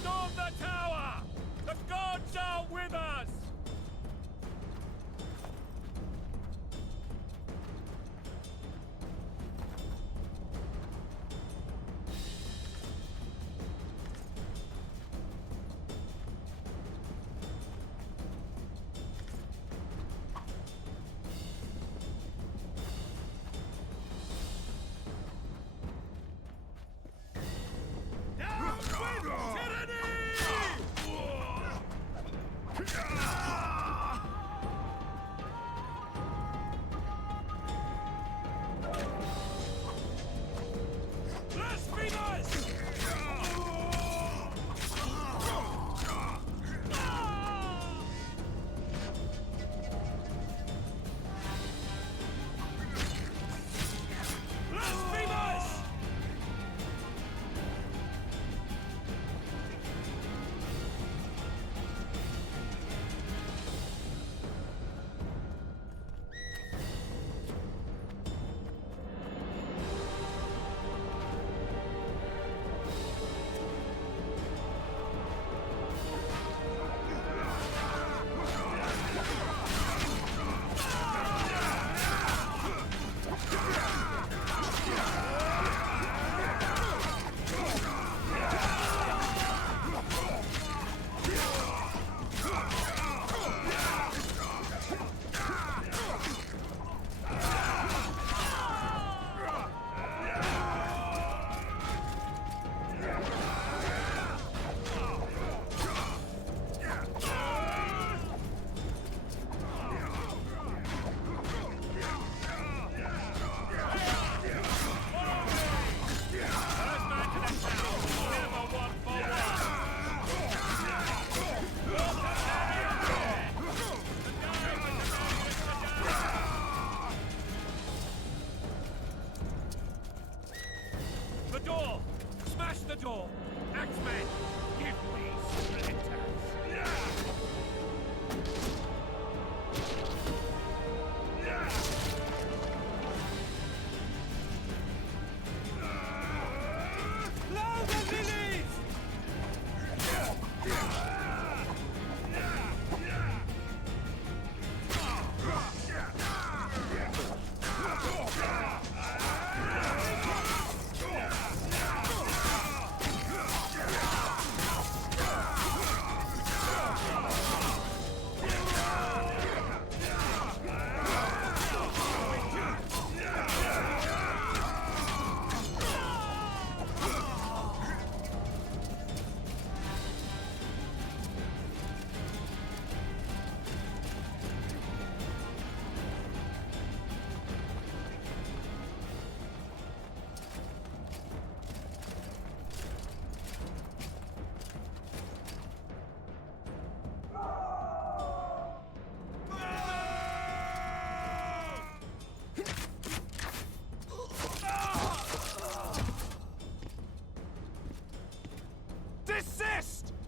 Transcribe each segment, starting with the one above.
Storm the tower! The gods are with us!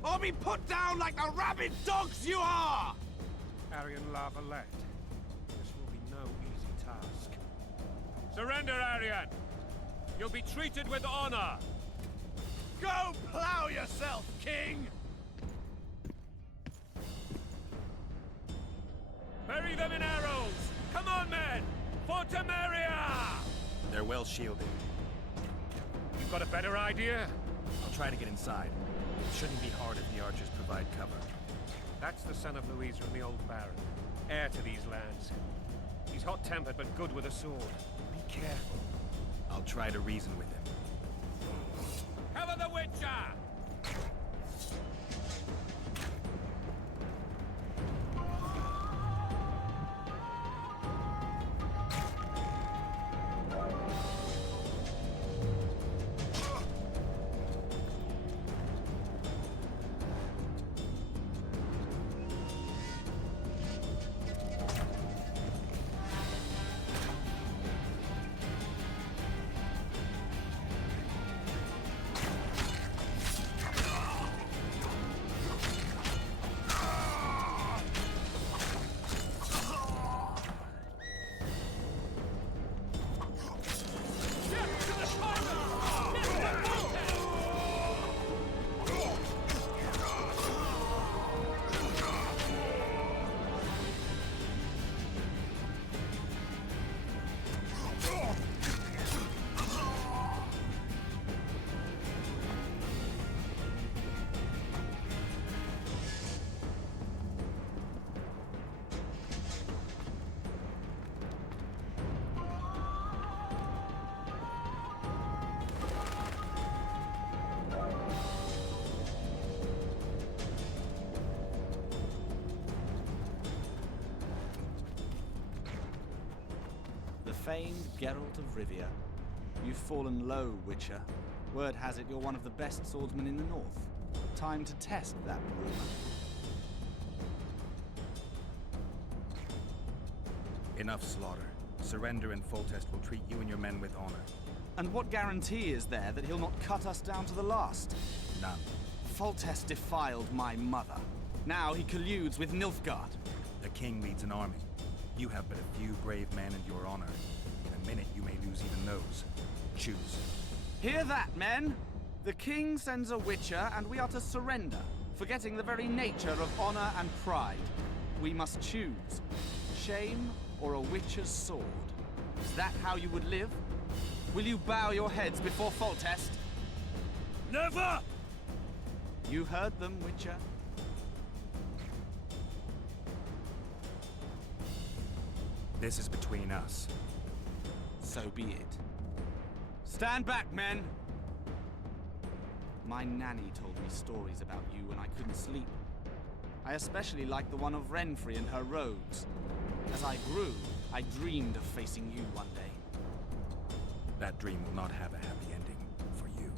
Or be put down like the rabid dogs you are! Aryan Lavalette. This will be no easy task. Surrender, Aryan! You'll be treated with honor! Go plow yourself, King! Bury them in arrows! Come on, men! For Temeria! They're well shielded. You've got a better idea? I'll try to get inside. It shouldn't be hard if the archers provide cover. That's the son of Louisa and the old Baron. Heir to these lands. He's hot-tempered but good with a sword. Be careful. I'll try to reason with him. Cover the Witcher! famed Geralt of Rivia. You've fallen low, Witcher. Word has it you're one of the best swordsmen in the north. Time to test that rumor. Enough slaughter. Surrender and Foltest will treat you and your men with honor. And what guarantee is there that he'll not cut us down to the last? None. Foltest defiled my mother. Now he colludes with Nilfgaard. The king leads an army. You have but a few brave men and your honor. In a minute you may lose even those. Choose. Hear that, men? The king sends a witcher and we are to surrender, forgetting the very nature of honor and pride. We must choose. Shame or a witcher's sword. Is that how you would live? Will you bow your heads before Foltest? Never! You heard them, Witcher. This is between us. So be it. Stand back, men! My nanny told me stories about you when I couldn't sleep. I especially liked the one of Renfrey and her rogues. As I grew, I dreamed of facing you one day. That dream will not have a happy ending for you.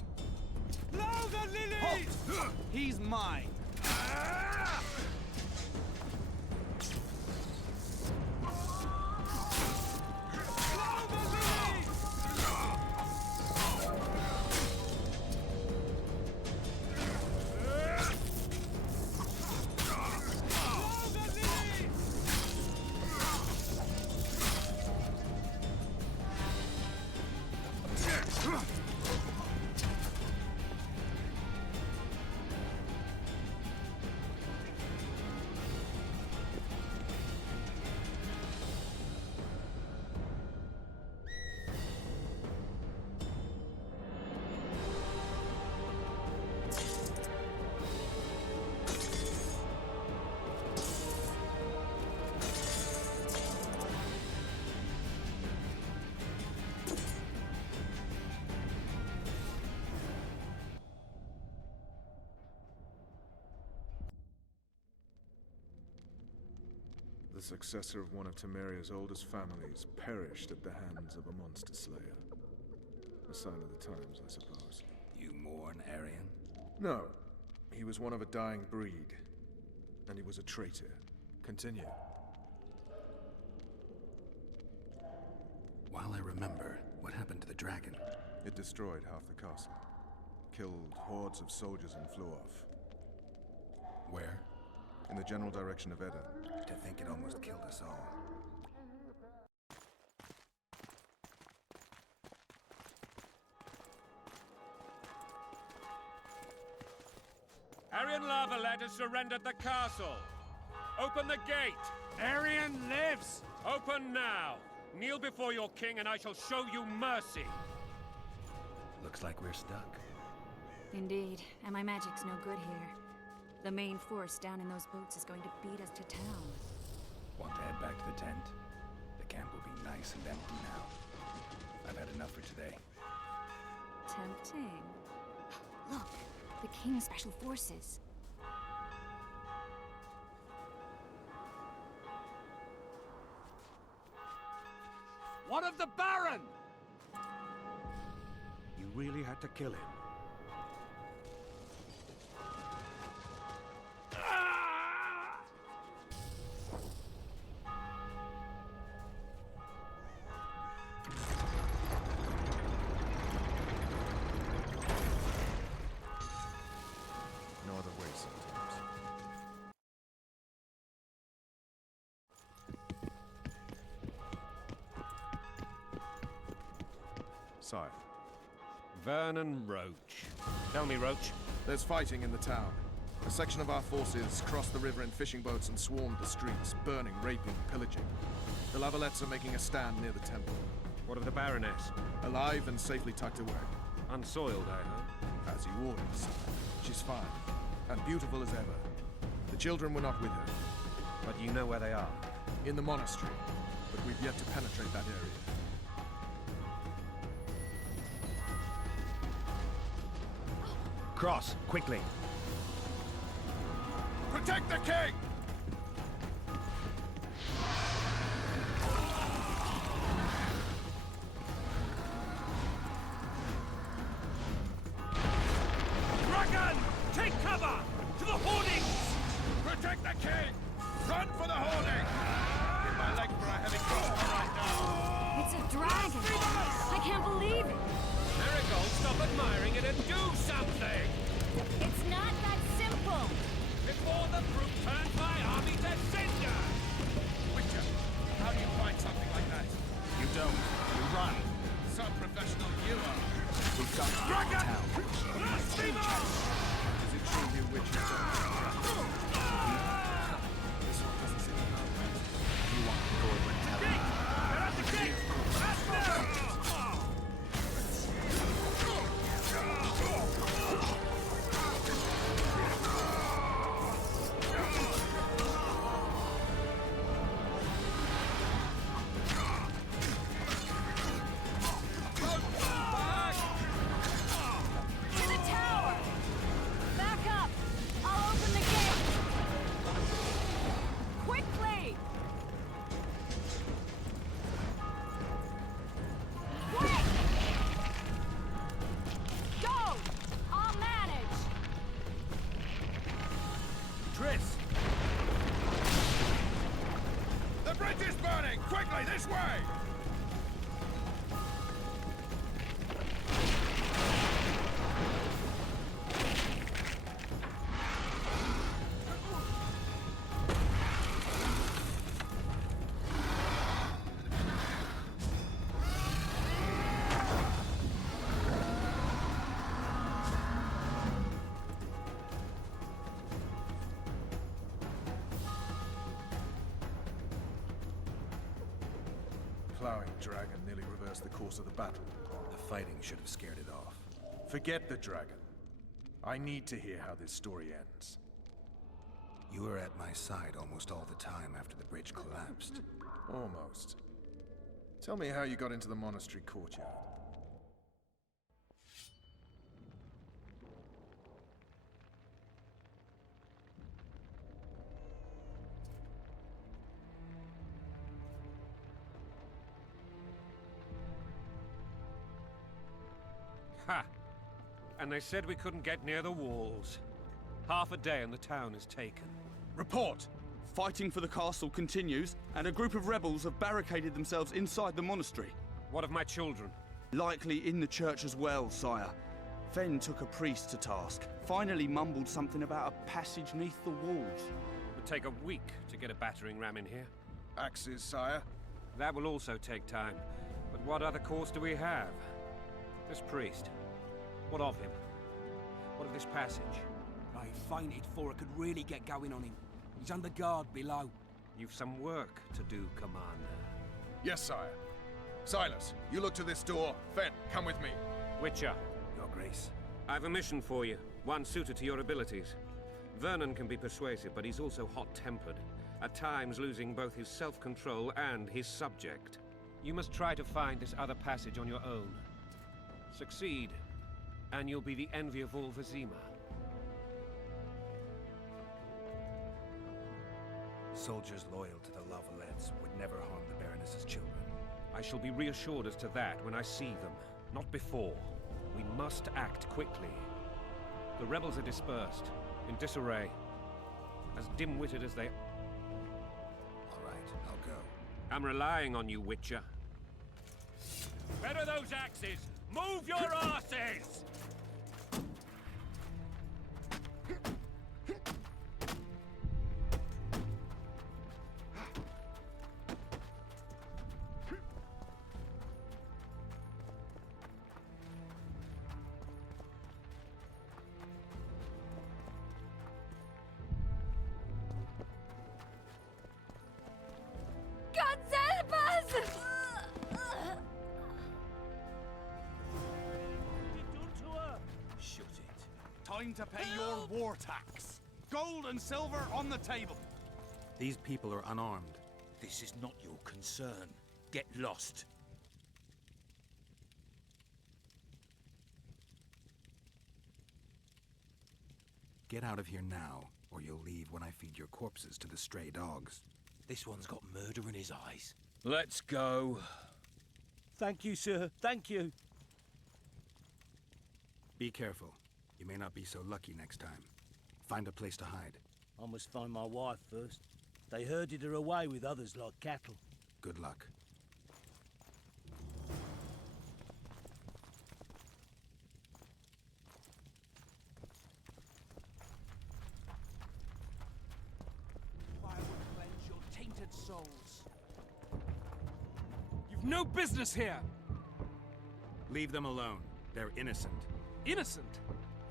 Blow the lilies! Halt! He's mine! The successor of one of Temeria's oldest families perished at the hands of a monster slayer. A sign of the times, I suppose. You mourn, Aryan? No. He was one of a dying breed. And he was a traitor. Continue. While I remember, what happened to the dragon? It destroyed half the castle. Killed hordes of soldiers and flew off. Where? In the general direction of Edda. To think it almost killed us all. Aryan Lavalet has surrendered the castle. Open the gate. Aryan lives! Open now. Kneel before your king and I shall show you mercy. Looks like we're stuck. Indeed, and my magic's no good here. The main force down in those boats is going to beat us to town. Want to head back to the tent? The camp will be nice and empty now. I've had enough for today. Tempting. Look, the King's special forces. What of the Baron? You really had to kill him. No other way sometimes. Sire. Vernon Roach. Tell me, Roach. There's fighting in the town. A section of our forces crossed the river in fishing boats and swarmed the streets, burning, raping, pillaging. The Lavalets are making a stand near the temple. What of the Baroness? Alive and safely tucked away. Unsoiled, I heard. As you orders. She's fine. And beautiful as ever. The children were not with her. But you know where they are. In the monastery. But we've yet to penetrate that area. Cross, quickly. Protect the king! Protect the king! Run for the holding! Get my leg for a heavy crossbow right now! It's a dragon! I can't believe it! Marigold, stop admiring it and do something! It's not that simple! Before the brute turns my army to cinder! Witcher, how do you find something like that? You don't. You run. Some professional you are. We've got to get to town. Blasphemo! Is it true you witches don't? This one doesn't seem to know that. You want to go over and tell Kick! me. Get up the kick! Faster! To the tower! Back up! I'll open the gate! Quickly! Quick! Go! I'll manage! Triss! The bridge is burning! Quickly, this way! Plowing dragon nearly reversed the course of the battle. The fighting should have scared it off. Forget the dragon. I need to hear how this story ends. You were at my side almost all the time after the bridge collapsed. Almost. Tell me how you got into the monastery courtyard. Ha! And they said we couldn't get near the walls. Half a day and the town is taken. Report! Fighting for the castle continues, and a group of rebels have barricaded themselves inside the monastery. What of my children? Likely in the church as well, sire. Fen took a priest to task, finally mumbled something about a passage neath the walls. It would take a week to get a battering ram in here. Axes, sire? That will also take time. But what other course do we have? This priest. What of him? What of this passage? I fainted before I could really get going on him. He's under guard below. You've some work to do, Commander. Yes, sire. Silas, you look to this door. Fen, come with me. Witcher, Your Grace. I've a mission for you. One suited to your abilities. Vernon can be persuasive, but he's also hot-tempered. At times losing both his self-control and his subject. You must try to find this other passage on your own. Succeed, and you'll be the envy of all Vizima. Soldiers loyal to the Lavalettes would never harm the Baroness's children. I shall be reassured as to that when I see them, not before. We must act quickly. The rebels are dispersed, in disarray, as dim-witted as they... All right, I'll go. I'm relying on you, Witcher. Where are those axes? Move your asses! God help us! Shut it. Time to pay your war tax. Gold and silver on the table. These people are unarmed. This is not your concern. Get lost. Get out of here now, or you'll leave when I feed your corpses to the stray dogs. This one's got murder in his eyes. Let's go. Thank you, sir. Thank you. Be careful. You may not be so lucky next time. Find a place to hide. I must find my wife first. They herded her away with others like cattle. Good luck. Fire will cleanse your tainted souls. You've no business here! Leave them alone. They're innocent. Innocent?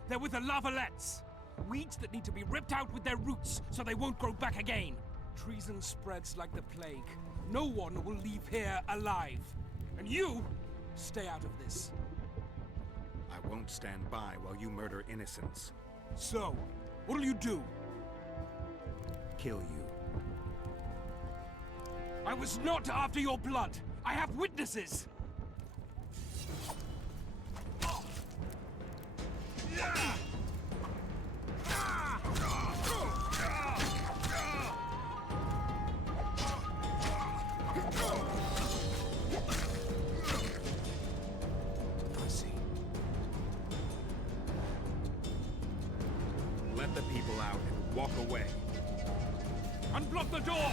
They're with the lavalettes. Weeds that need to be ripped out with their roots so they won't grow back again. Treason spreads like the plague. No one will leave here alive. And you, stay out of this. I won't stand by while you murder innocents. So, what'll you do? Kill you. I was not after your blood. I have witnesses. Let the people out and walk away. Unblock the door!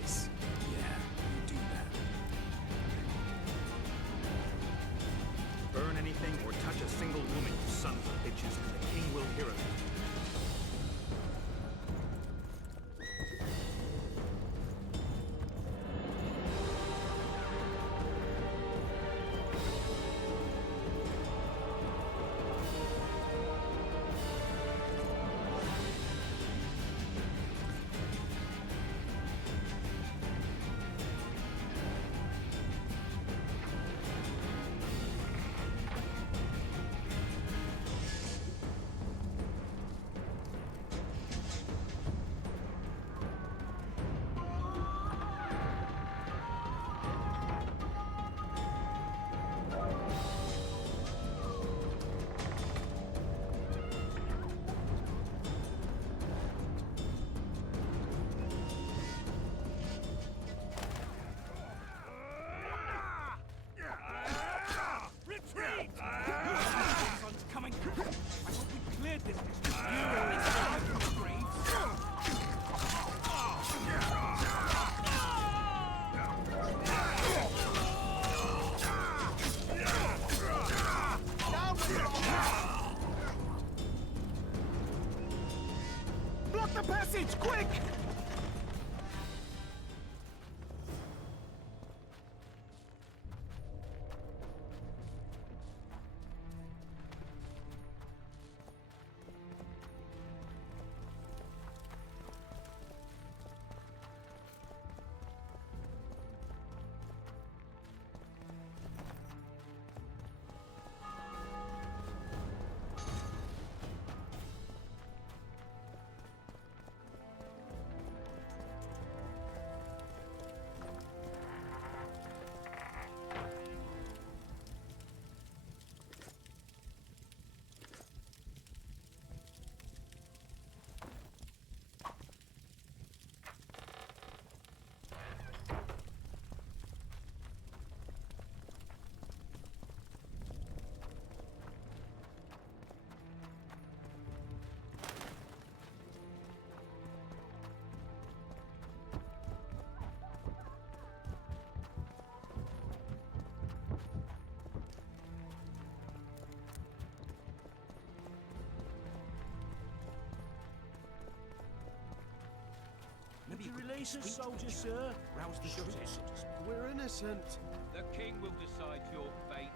This. Yeah, you do that. Burn anything or touch a single woman, you sons of bitches, and the king will hear of it. Block the passage, quick! Would you release us, soldier, sir? Rouse the shut-in. We're innocent. The king will decide your fate.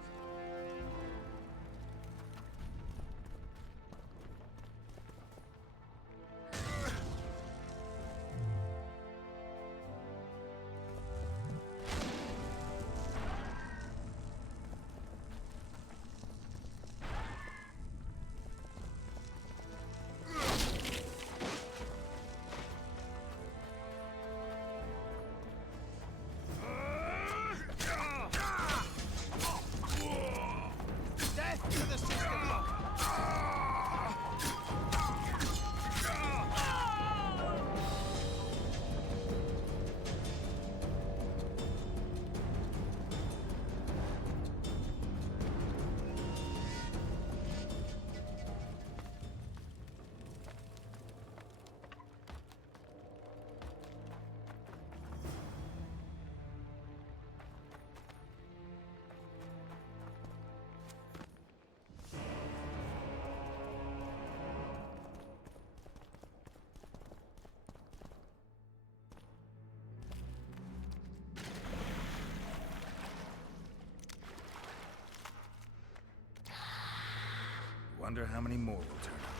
Wonder how many more will turn up.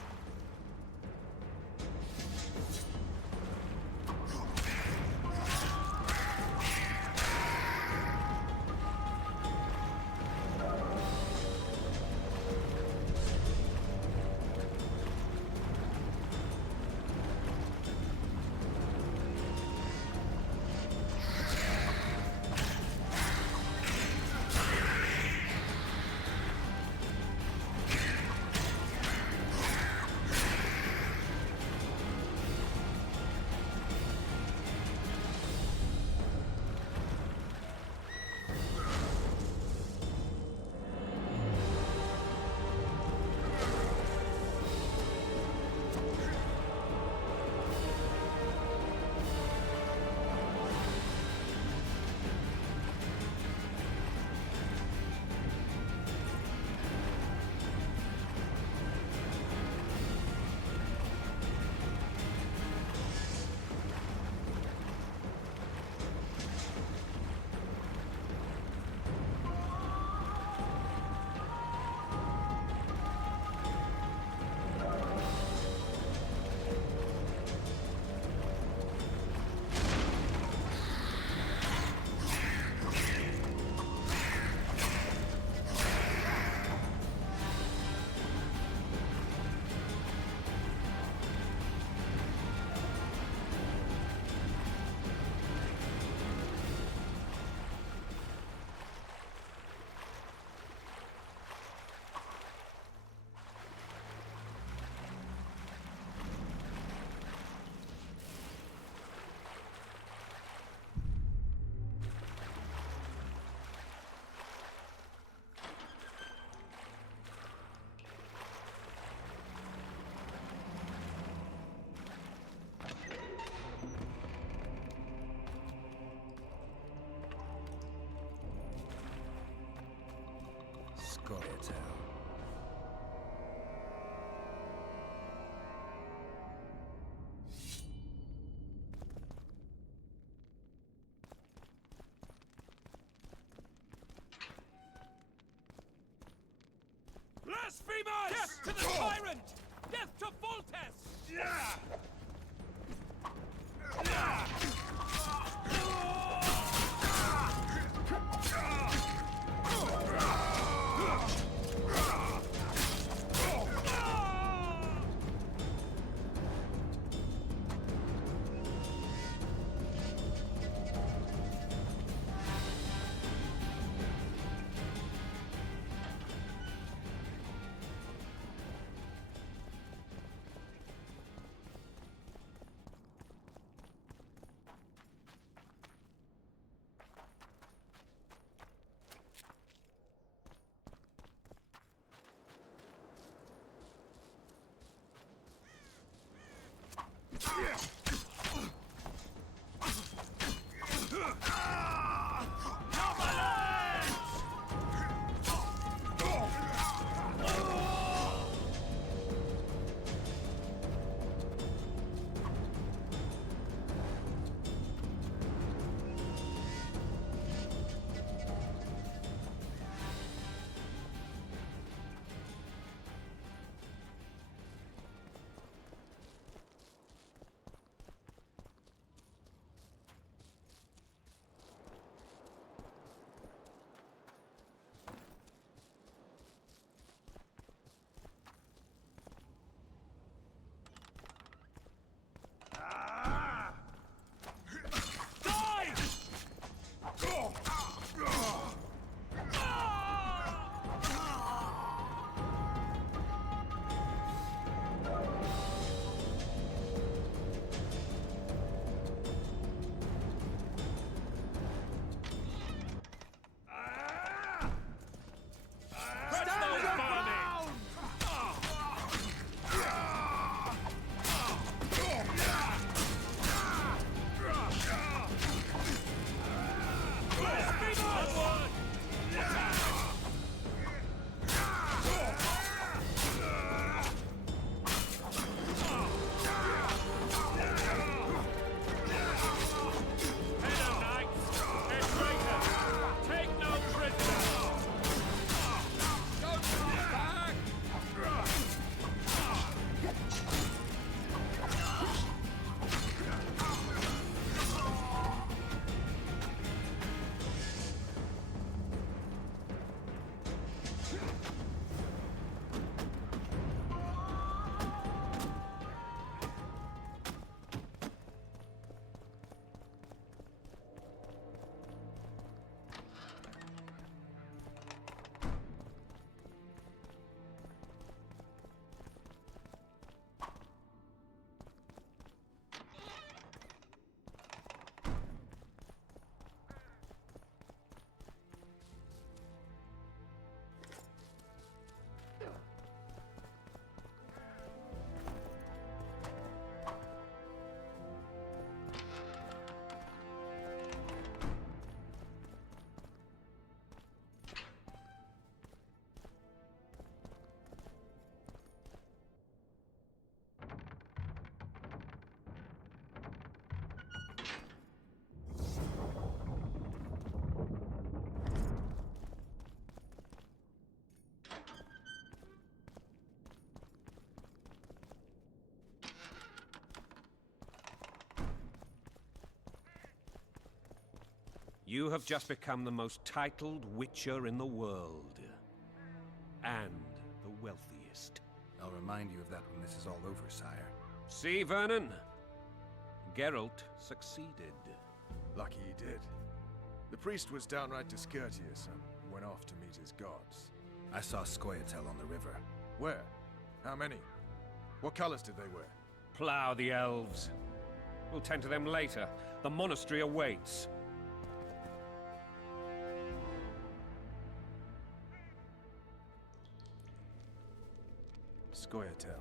Scoretel. Blasphemers! Death to the tyrant! Death to Voltes! You have just become the most titled witcher in the world. And the wealthiest. I'll remind you of that when this is all over, sire. See, Vernon? Geralt succeeded. Lucky he did. The priest was downright discourteous and went off to meet his gods. I saw Scoia'tael on the river. Where? How many? What colors did they wear? Plough the elves. We'll tend to them later. The monastery awaits. Scoia'tael.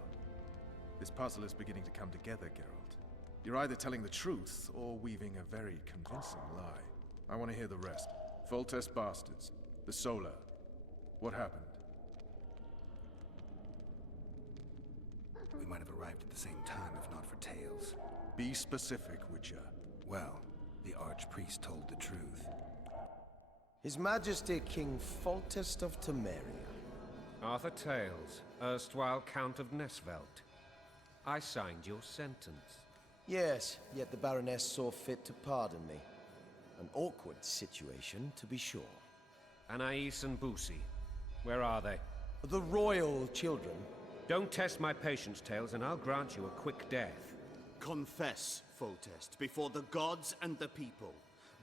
This puzzle is beginning to come together, Geralt. You're either telling the truth or weaving a very convincing lie. I want to hear the rest. Foltest bastards. The Solar. What happened? We might have arrived at the same time, if not for tales. Be specific, Witcher. Well, the Archpriest told the truth. His Majesty King Foltest of Temeria. Arthur Tales, erstwhile Count of Nesvelt. I signed your sentence. Yes, yet the Baroness saw fit to pardon me. An awkward situation, to be sure. Anais and Boosie, where are they? The royal children. Don't test my patience, Tales, and I'll grant you a quick death. Confess, Foltest, before the gods and the people.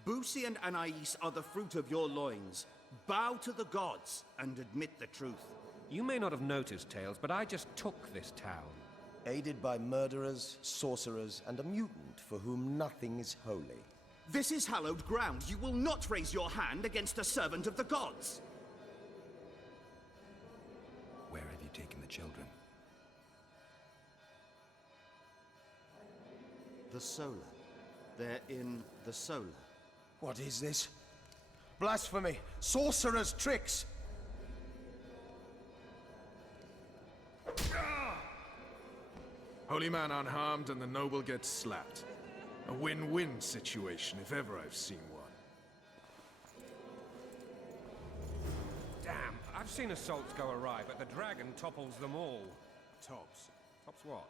Boosie and Anais are the fruit of your loins. Bow to the gods and admit the truth. You may not have noticed, Tales, but I just took this town. Aided by murderers, sorcerers, and a mutant for whom nothing is holy. This is hallowed ground. You will not raise your hand against a servant of the gods. Where have you taken the children? The Solar. They're in the Solar. What is this? Blasphemy! Sorcerer's tricks! Holy man unharmed and the noble gets slapped. A win-win situation, if ever I've seen one. Damn, I've seen assaults go awry, but the dragon topples them all. Tops. Tops what?